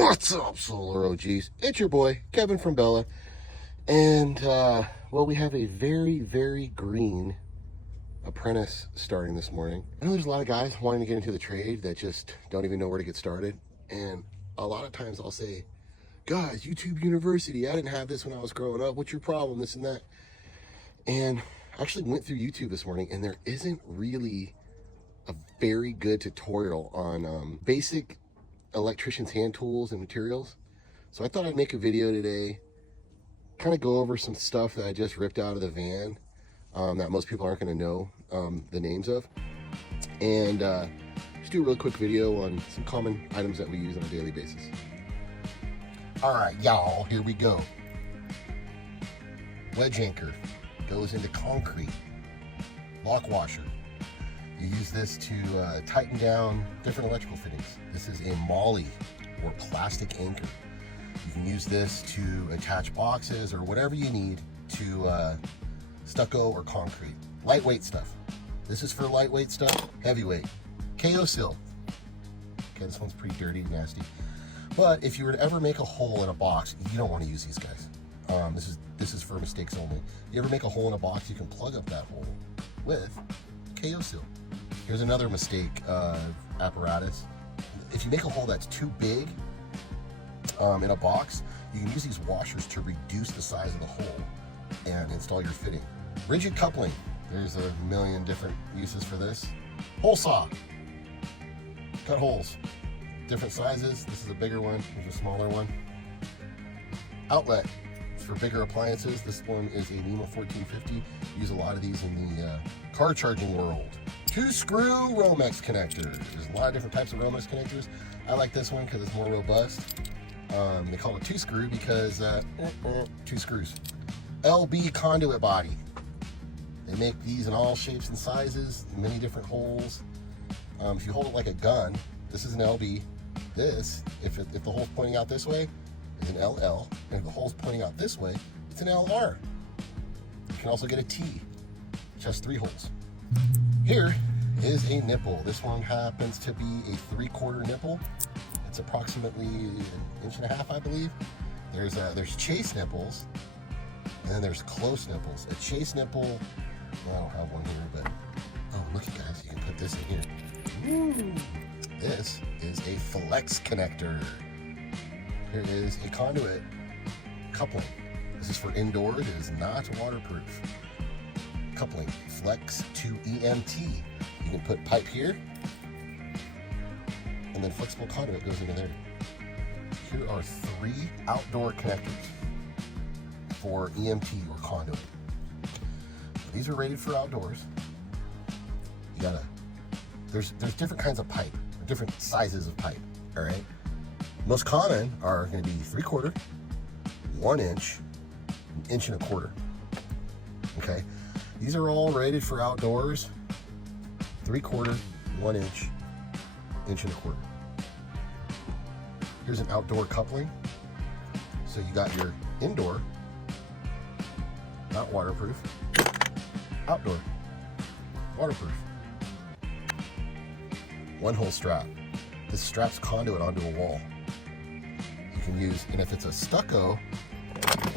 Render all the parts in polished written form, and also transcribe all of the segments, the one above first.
What's up, Solar OGs? It's your boy, Kevin from Bella. And, well, we have a very, very green apprentice starting this morning. I know there's a lot of guys wanting to get into the trade that just don't even know where to get started. And a lot of times I'll say, guys, YouTube University, I didn't have this when I was growing up. What's your problem? This and that. And I actually went through YouTube this morning, and there isn't really a very good tutorial on basic electrician's hand tools and materials. So I thought I'd make a video today, kind of go over some stuff that I just ripped out of the van that most people aren't going to know the names of, and just do a real quick video on some common items that we use on a daily basis. All right, y'all, here we go. Wedge anchor goes into concrete. Lock washer. You use this to tighten down different electrical fittings. This is a molly or plastic anchor. You can use this to attach boxes or whatever you need to stucco or concrete. Lightweight stuff. This is for lightweight stuff. Heavyweight. KO seal. Okay, this one's pretty dirty, nasty. But if you were to ever make a hole in a box, you don't want to use these guys. This is for mistakes only. You ever make a hole in a box, you can plug up that hole with KO seal. Here's another mistake apparatus. If you make a hole that's too big in a box, you can use these washers to reduce the size of the hole and install your fitting. Rigid coupling. There's a million different uses for this. Hole saw. Cut holes. Different sizes. This is a bigger one. There's a smaller one. Outlet. It's for bigger appliances. This one is a NEMA 1450. Use a lot of these in the car charging world. 2-screw Romex connector. There's a lot of different types of Romex connectors. I like this one because it's more robust. They call it 2-screw because 2 screws. LB conduit body. They make these in all shapes and sizes, many different holes. If you hold it like a gun, this is an LB. This, if the hole's pointing out this way, is an LL. And if the hole's pointing out this way, it's an LR. You can also get a T, which has 3 holes. Here is a nipple. This one happens to be a 3/4 nipple. It's approximately 1.5 inches, I believe. There's chase nipples, and then there's close nipples. A chase nipple, well, I don't have one here, but oh, look at guys, you can put this in here. Woo. This is a flex connector. Here is a conduit coupling. This is for indoors. It is not waterproof. Coupling, flex to EMT. You can put pipe here, and then flexible conduit goes into there. Here are 3 outdoor connectors for EMT or conduit. These are rated for outdoors. There's different kinds of pipe, different sizes of pipe. All right. Most common are going to be 3/4, 1 inch, 1.25 inches. Okay. These are all rated for outdoors. 3/4, 1 inch, 1.25 inches. Here's an outdoor coupling. So you got your indoor, not waterproof, outdoor, waterproof. 1-hole strap. This straps conduit onto a wall. You can use, and if it's a stucco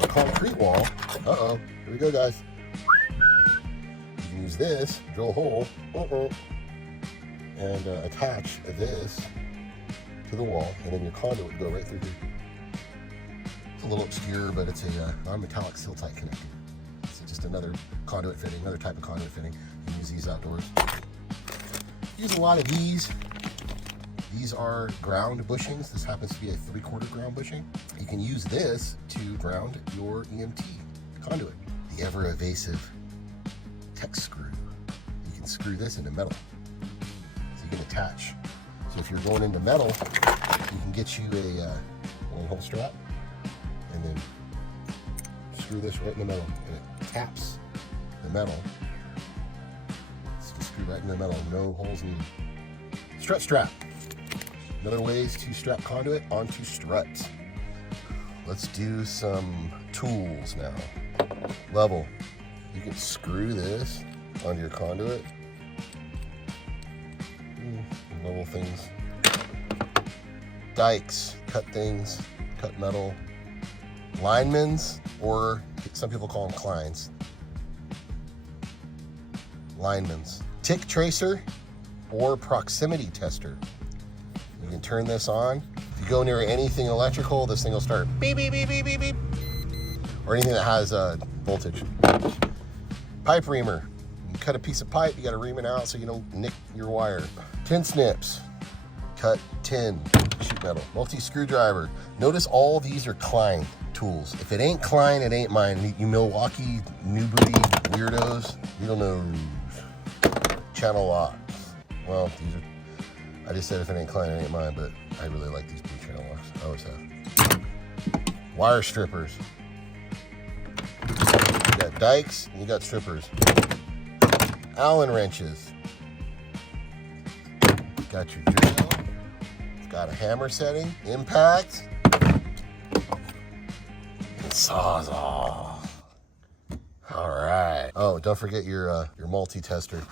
or concrete wall, here we go, guys. Use this, drill a hole, and attach this to the wall, and then your conduit would go right through here. It's a little obscure, but it's a non-metallic seal-tight connector. It's just another conduit fitting, another type of conduit fitting. You can use these outdoors. Use a lot of these. These are ground bushings. This happens to be a 3/4 ground bushing. You can use this to ground your EMT conduit. The ever-evasive TIK screw. You can screw this into metal, so you can attach. So if you're going into metal, you can get you a 1-hole strap, and then screw this right in the metal, and it taps the metal. It's just screw right in the metal, no holes needed. Strut strap. Another way is to strap conduit onto struts. Let's do some tools now. Level. You can screw this onto your conduit. Level things. Dikes, cut things, cut metal. Linemans, or some people call them Kleins. Linemans. Tick tracer or proximity tester. You can turn this on. If you go near anything electrical, this thing will start beep, beep, beep, beep, beep, beep. Or anything that has voltage. Pipe reamer. You cut a piece of pipe, you got to ream it out so you don't nick your wire. Tin snips. Cut tin, sheet metal. Multi-screwdriver. Notice all these are Klein tools. If it ain't Klein, it ain't mine. You Milwaukee new booty weirdos, you don't know. Channel locks. Well, these are, I just said if it ain't Klein, it ain't mine, but I really like these blue channel locks. I always have. Wire strippers. You got dikes and you got strippers. Allen wrenches. Got your drill. Got a hammer setting. Impact. And Sawzall. All right. Oh, don't forget your multi-tester.